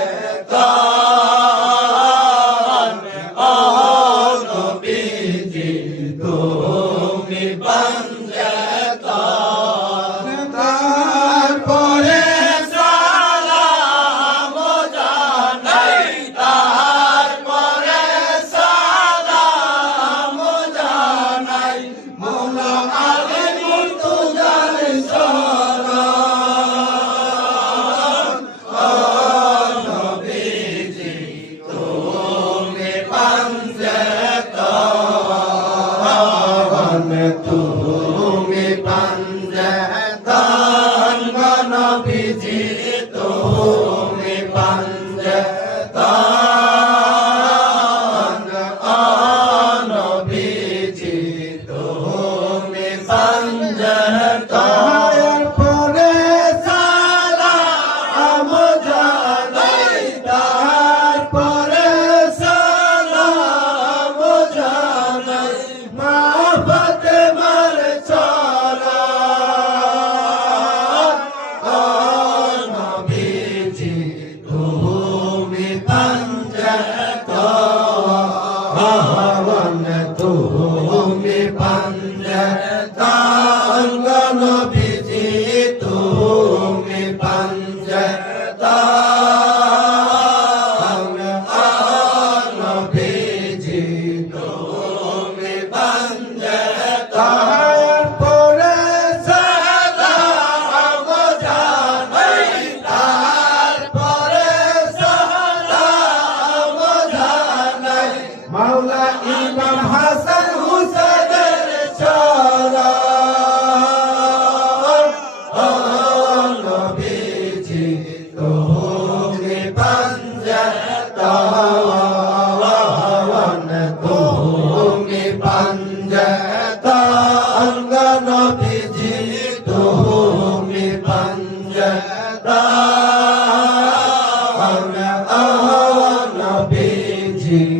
তারপরে পাঞ্জে পঞ্জতন তুমি পঞ্জতন নবীজি তুমি পঞ্জতন নবীজি তুমি পঞ্জতন ইমাম হাসান হুসেনের চরণ ও নবীজি তুমি পঞ্জতন তুমি পঞ্জতন নবীজি তুমি পঞ্জতন নবীজি